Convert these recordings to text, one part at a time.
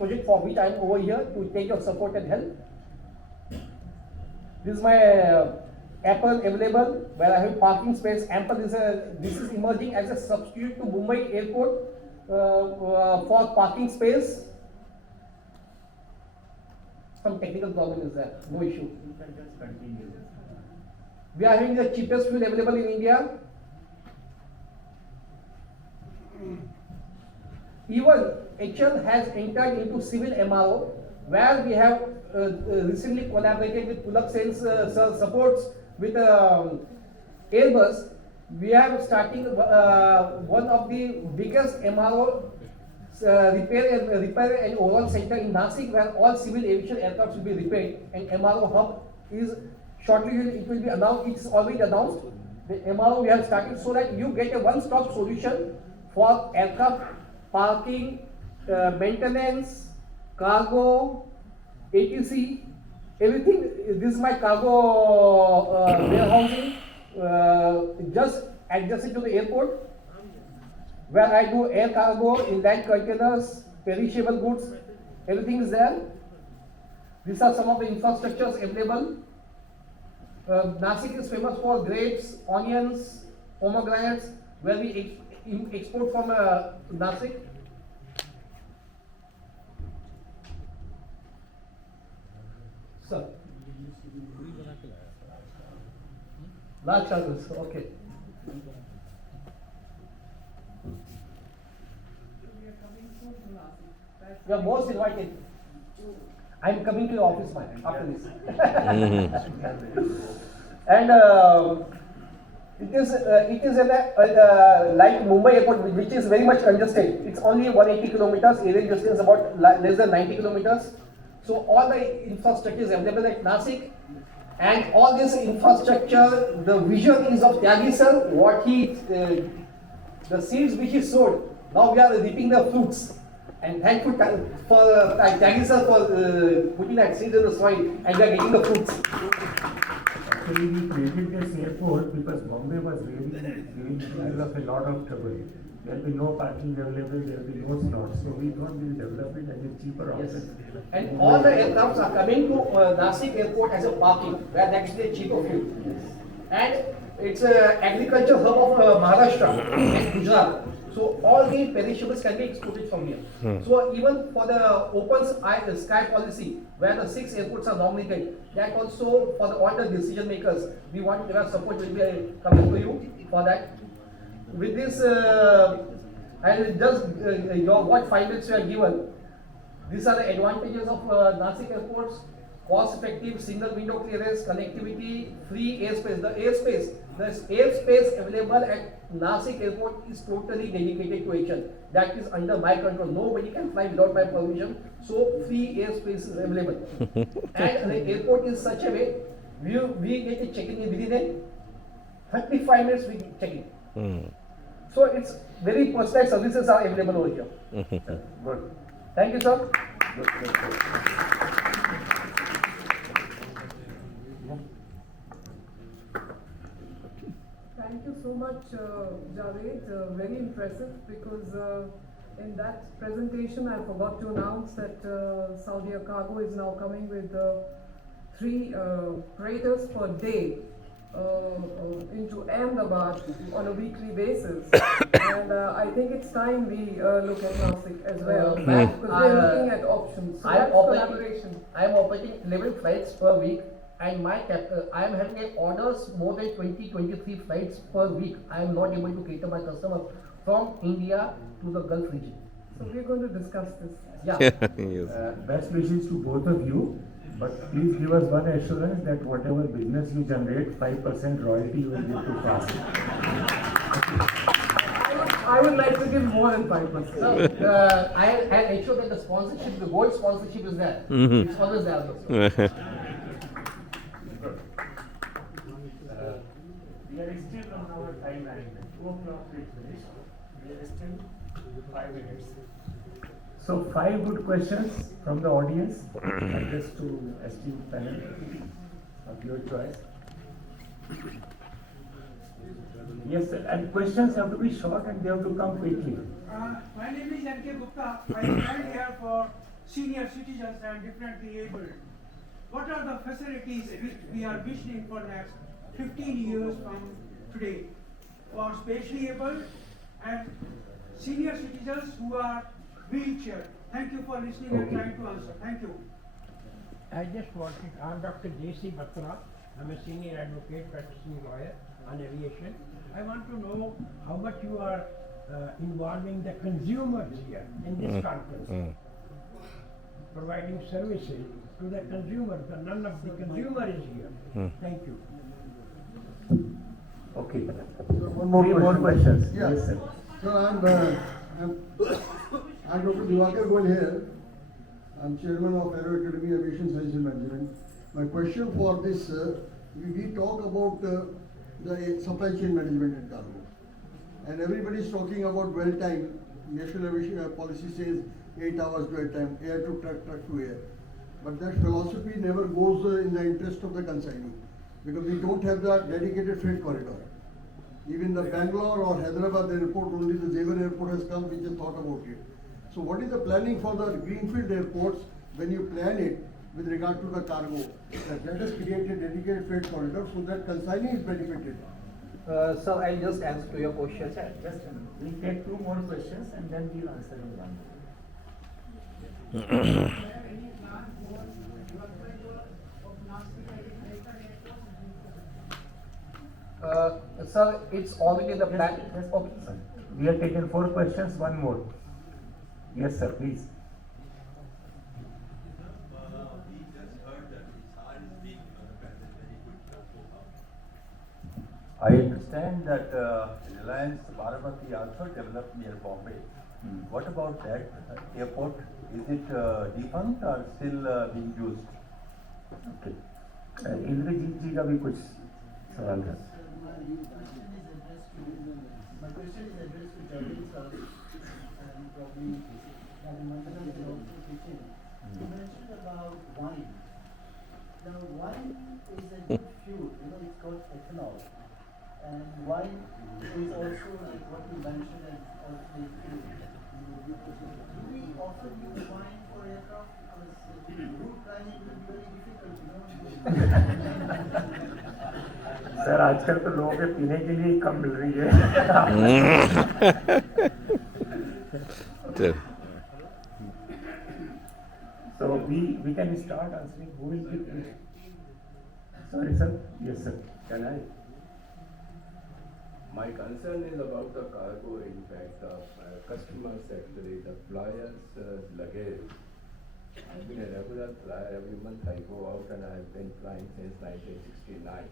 project for which I am over here to take your support and help. This is my Apple available where I have parking space ample. This is emerging as a substitute to Mumbai airport for parking space. Some technical problem is there, no issue. You can just continue. We are having the cheapest fuel available in India. Even HL has entered into civil MRO, where we have recently collaborated with Pulak Sen's supports with Airbus. We are starting one of the biggest MRO repair and overhaul center in Nasik, where all civil aviation aircraft will be repaired, and MRO hub is shortly it will be announced. It's already announced. The MRO we have started so that you get a one-stop solution for aircraft parking, maintenance, cargo, ATC, everything. This is my cargo warehousing, just adjacent to the airport, where I do air cargo, inland containers, perishable goods, everything is there. These are some of the infrastructures available. Nasik is famous for grapes, onions, pomegranates, where we export from Nasik. Sir. Large charges, okay. You are most invited. I am coming to your office, man, after this. And it is like Mumbai airport, which is very much congested. It's only 180 kilometers, area distance about less than 90 kilometers. So all the infrastructure is available at Nasik, and all this infrastructure, the vision is of Tyagi sir. What he, the seeds which he sowed, now we are reaping the fruits. And thankful for Tyagi sir for putting that seed in the soil, and we are getting the fruits. Actually, we created this airport because Bombay was really giving us a lot of trouble. There will be no parking available, there will be no slots. So we thought we will develop it as a cheaper option. Yes. And all the aircrafts are coming to Nasik airport as a parking, where that is the cheaper fuel. And it's an agriculture hub of Maharashtra and Gujarat. So all the perishables can be exported from here. So even for the open sky policy, where the 6 airports are nominated, that also for all the decision makers, we want their support will be coming to you for that. With this, I will just what 5 minutes you are given. These are the advantages of Nasik airports: cost-effective, single window clearance, connectivity, free airspace. The airspace available at Nasik airport is totally dedicated to HL. That is under my control. Nobody can fly without my permission. So free airspace is available. And the airport is such a way, we get a check-in within 35 minutes we check in. So it's very personalized services are available over here. Good. Thank you, sir. Thank you so much, Javed. Very impressive, because in that presentation I forgot to announce that Saudi Cargo is now coming with 3 freighters per day into Ahmedabad on a weekly basis. And I think it's time we look at Nasik as well, because we're looking at options. So that's collaboration. I am operating 11 flights per week. And I am having orders more than 20-23 flights per week. I am not able to cater my customers from India to the Gulf region. So we're going to discuss this. Yeah. Yes. Best wishes to both of you. But please give us one assurance that whatever business you generate, 5% royalty you will give to FAST. I would like to give more than 5%. So, I ensure that the sponsorship, the gold sponsorship is there. It's always there. Also. We are still on our timeline. 2 o'clock we finish. We are still 5 minutes. So 5 good questions from the audience, addressed to esteemed panel of your choice. Yes, sir. And questions have to be short and they have to come quickly. My name is N.K. Gupta. I stand here for senior citizens and differently abled. What are the facilities which we are visioning for next 15 years from today for spatially able and senior citizens who are wheelchair? Thank you for listening and trying to answer. Thank you. I just wanted, I'm Dr. J.C. Batra. I'm a senior advocate, practicing lawyer on aviation. I want to know how much you are involving the consumers here in this conference, providing services to the consumers, but none of the consumer is here. Thank you. Okay. One more Three question. more questions. Yeah. Yes, sir. So I'm Dr. Diwakar Goel here. I'm chairman of Aero Academy Aviation Science and Management. My question for this, we talk about the supply chain management in cargo. And everybody is talking about dwell time. National Aviation Policy says 8 hours dwell time, air to truck, truck to air. But that philosophy never goes in the interest of the consignee, because we don't have the dedicated freight corridor. Even the Bangalore or Hyderabad airport, only the Jewar airport has come, which has thought about it. So what is the planning for the greenfield airports when you plan it with regard to the cargo? Let us create a dedicated freight corridor so that consignee is benefited. Sir, I'll just answer to your question. We'll take two more questions and then we'll answer in one. Sir, it's already the plan. Yes. Okay, sir. We have taken 4 questions, one more. Yes, sir, please. We just heard that Hisar is being developed as a very good transport hub. I understand that Reliance Baramati also developed near Bombay. What about that airport? Is it defunct or still being used? Okay. Indrajit जी का भी कुछ सवाल है. My question is addressed to Javed sir, and probably Mandalam will also pitch in. You mentioned about wine. Now, wine is a good fuel, it's called ethanol. And wine is also like what you mentioned as alternate fuel. Do we often use wine for aircraft? Because route planning will be very difficult, sir आजकल तो लोगों के पीने के लिए ही कम मिल रही है. So we can start answering. Who will give it? Sorry, sir. Yes, sir. Can I? My concern is about the cargo, in fact, the customers actually, the flyers' luggage. I've been a regular flyer. Every month I go out and I've been flying since 1969.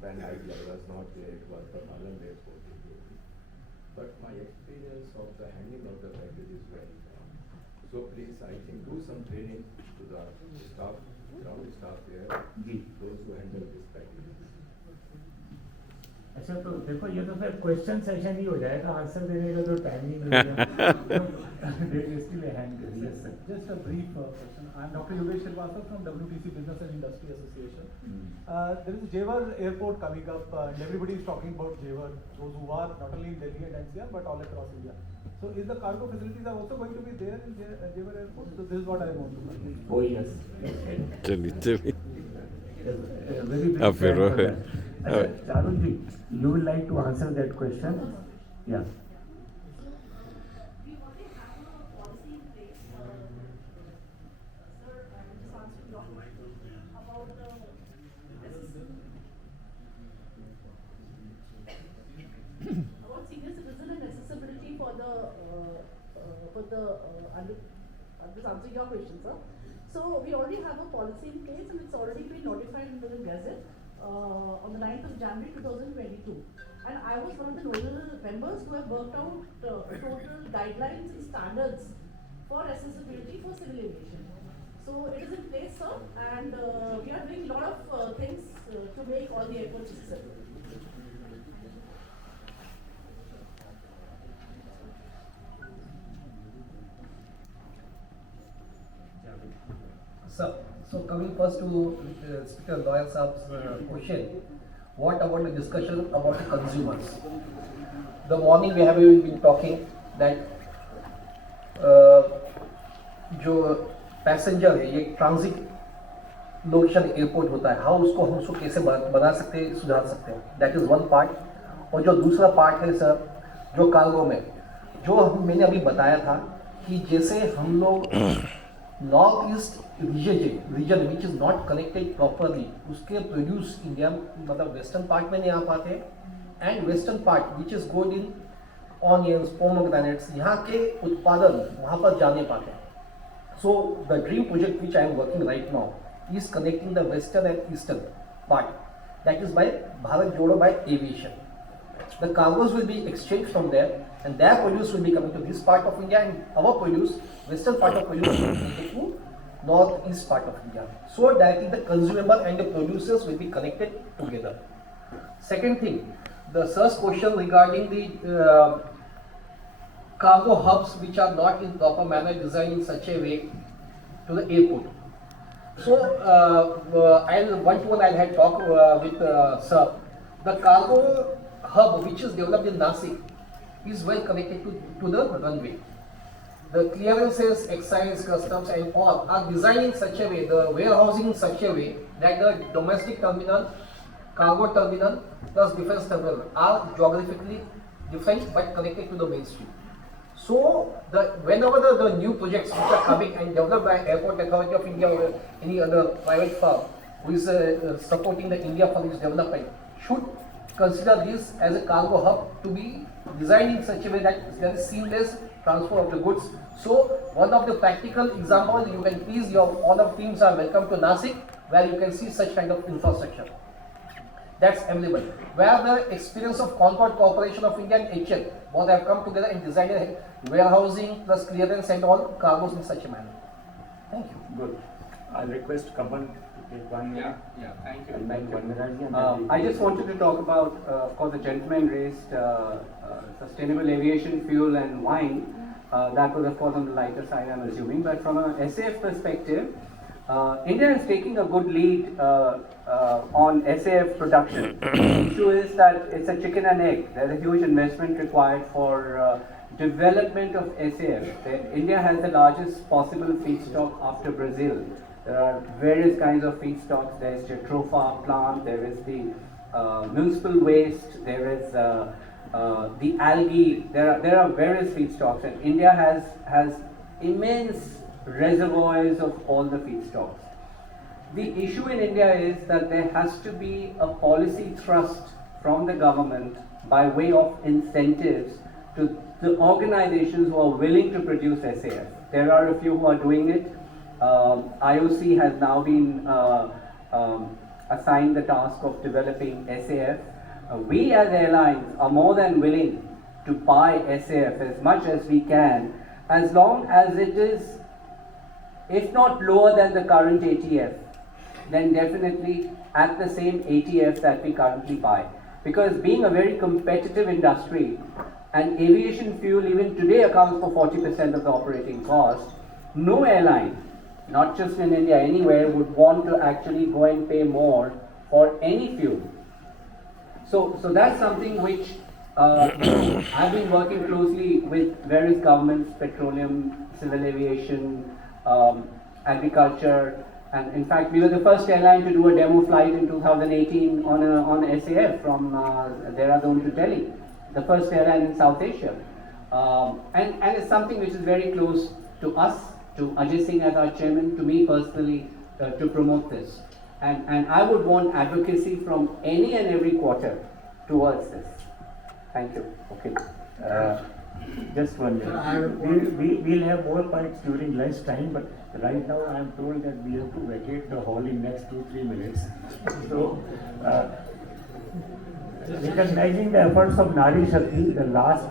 When I was not there, it was from Alam Airport. But my experience of the handling of the package is very bad. So please, I think, do some training to the staff, ground staff there, those who handle this package. अच्छा तो देखो ये तो फिर question session ही हो जाएगा, answer देने का तो टाइम नहीं मिलेगा. Just a brief question. I'm Dr. Yogesh Srivastava from WTC Business and Industry Association. There is a Jewar airport coming up, and everybody is talking about Jewar, those who are not only in Delhi and NCR but all across India. So, is the cargo facilities are also going to be there in Jewar airport? So, this is what I want to know. Oh yes. चलिए Very big अब फिर fan for that. अच्छा, चारुल जी, you would like to answer that question? Yeah. About senior citizen and accessibility for just answering your question, sir. So we already have a policy in place and it's already been notified in the Gazette on the 9th of January 2022. And I was one of the nodal members who have worked out total guidelines and standards for accessibility for civil aviation. So it is in place, sir, and we are doing a lot of things to make all the airports accessible. So coming first to Speaker Loyal Saab's question, what about the discussion about the consumers? The morning we have been talking that जो passenger है, ये transit location airport होता है, how उसको हम उसको कैसे बना सकते हैं, सुधार सकते हैं, दैट इज़ वन पार्ट। और जो दूसरा पार्ट है सर, जो कार्गो में जो मैंने अभी बताया था कि जैसे हम लोग north east region which is not connected properly, उसके प्रोड्यूस इंडिया मतलब वेस्टर्न पार्ट में नहीं आ पाते, and western part which is गोड इन ऑनियंस, पोमोग्रेनेट्स, यहाँ के उत्पादन वहाँ पर जा नहीं पाते। So the dream project which I am working right now is connecting the western and eastern part, that is by Bharat Jodo by aviation. The cargoes will be exchanged from there and their produce will be coming to this part of India, and our produce, western part of produce will be taken to northeast part of India. So directly the consumer and the producers will be connected together. Second thing, the first question regarding the cargo hubs which are not in proper manner designed in such a way to the airport. So, I'll one-to-one I'll have talk with sir. The cargo hub which is developed in Nasik is well connected to the runway. The clearances, excise, customs and all are designed in such a way, the warehousing in such a way that the domestic terminal, cargo terminal plus defense terminal are geographically different but connected to the main street. So, whenever the new projects which are coming and developed by Airport Authority of India or any other private firm who is supporting the India for its development should consider this as a cargo hub to be designed in such a way that there is seamless transfer of the goods. So, one of the practical examples, you can please, all of teams are welcome to Nasik where you can see such kind of infrastructure that's available, where the experience of Concord Corporation of India and HL both have come together and designed a warehousing plus clearance and all cargoes in such a manner. Thank you. Good. I'll request Kamal to take 1 minute. Yeah, thank you. And then Vandaraj and then I just wanted to talk about, of course, the gentleman raised sustainable aviation fuel and wine. That was, of course, on the lighter side, I'm assuming. But from an SAF perspective, India is taking a good lead on SAF production. The issue is that it's a chicken and egg. There's a huge investment required for development of SAF. India has the largest possible feedstock after Brazil. There are various kinds of feedstocks. There is the Jatropha plant, there is the municipal waste, there is the algae. There are various feedstocks, and India has immense reservoirs of all the feedstocks. The issue in India is that there has to be a policy thrust from the government by way of incentives to the organizations who are willing to produce SAF. There are a few who are doing it. IOC has now been assigned the task of developing SAF. We as airlines are more than willing to buy SAF as much as we can, as long as it is, if not lower than the current ATF, then definitely at the same ATF that we currently buy. Because being a very competitive industry, and aviation fuel even today accounts for 40% of the operating cost, no airline, not just in India, anywhere, would want to actually go and pay more for any fuel. So that's something which I've been working closely with various governments, petroleum, civil aviation, agriculture, and in fact we were the first airline to do a demo flight in 2018 on SAF from Dehradun to Delhi, the first airline in South Asia, and it's something which is very close to us, to Ajay Singh as our chairman, to me personally, to promote this, and I would want advocacy from any and every quarter towards this. Thank you. Okay. Just 1 minute. We'll have more points during lunch time, but right now I am told that we have to vacate the hall in next 2-3 minutes. So, recognizing the efforts of Nari Shakti, the last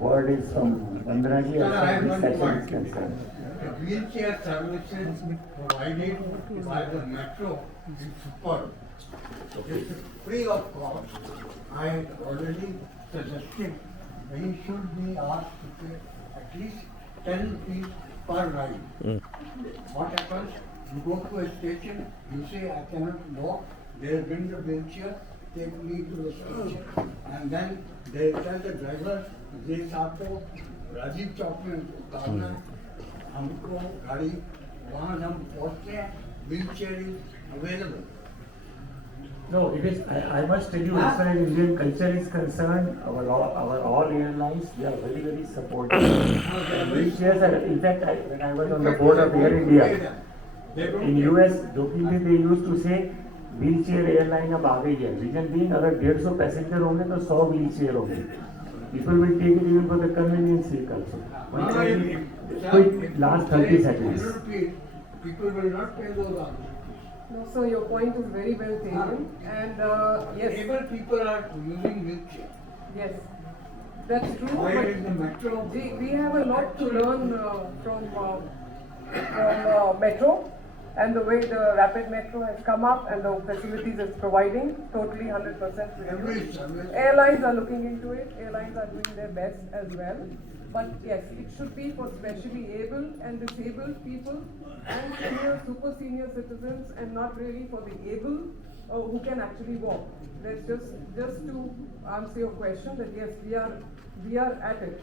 word is from Vandanaji as far as this session is concerned. The wheelchair services provided by the metro is superb. It's free of cost. I had already suggested we should be asked to pay at least 10 rupees per ride. What happens? You go to a station, you say I cannot walk, they bring the wheelchair, take me to the station, and then they tell the driver, ये आपको राजीव चौक में उतारना है, हमको गाड़ी वहाँ हम पहुँचते हैं, wheelchair is available. No, it is, I must tell you, as far as Indian culture is concerned, our all airlines, they are very, very supportive. Wheelchairs are, in fact, when I was on the board of Air India, in US, jokingly they used to say, wheelchair airline अब आ गई है. Reason being, अगर 150 passenger होंगे तो 100 wheelchair होंगे. People will take it even for the convenience sake also. Quick, last 30 seconds. People will not pay those hours. No, so your point is very well taken, and yes. Able people are using wheelchair. Yes, that's true. While but in the metro, we have a lot to learn from metro, and the way the rapid metro has come up and the facilities it's providing, totally 100% with you. Airlines are looking into it. Airlines are doing their best as well. But yes, it should be for specially able and disabled people and senior, super senior citizens, and not really for the able who can actually walk. That's just to answer your question that yes, we are at it.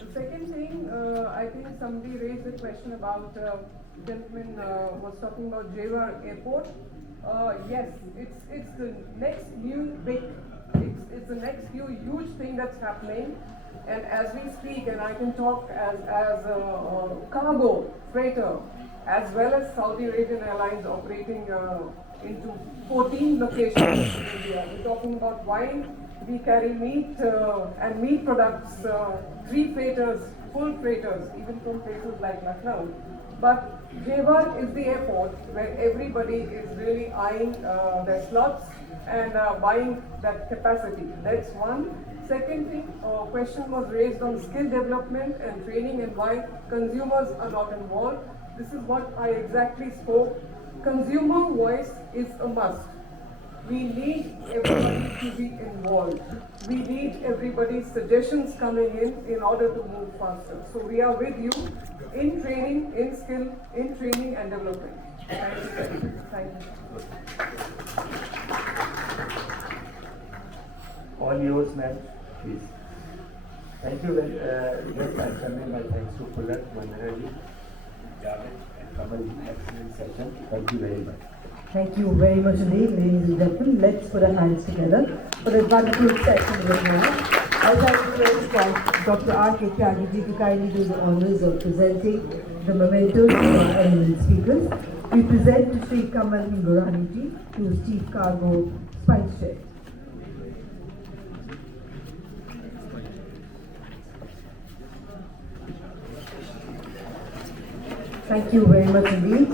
The second thing, I think somebody raised a question about, gentleman was talking about Jewar Airport. Yes, it's the next new big, it's the next new huge thing that's happening. And as we speak, and I can talk as a cargo freighter, as well as Saudi Arabian Airlines operating into 14 locations in India. We're talking about wine, we carry meat and meat products, 3 freighters, full freighters, even from places like Lucknow. But Jewar is the airport where everybody is really eyeing their slots and buying that capacity. That's one. Second thing, question was raised on skill development and training and why consumers are not involved. This is what I exactly spoke. Consumer voice is a must. We need everybody to be involved. We need everybody's suggestions coming in order to move faster. So we are with you in training, in skill, in training and development. Thank you. Thank you. All yours, ma'am, please. Thank you. Just I convey my thanks to Pulat, Mandarji, Javed, and Kamal. Excellent session. Thank you very much. Thank you very much indeed, ladies and gentlemen. Let's put our hands together for the wonderful session right now. I'd like to request Dr. R.K. Tyagi to kindly do the honors of presenting the mementos to our eminent speakers. We present to Sri Kamal Hingorani who is Chief Cargo SpiceJet. Thank you very much indeed.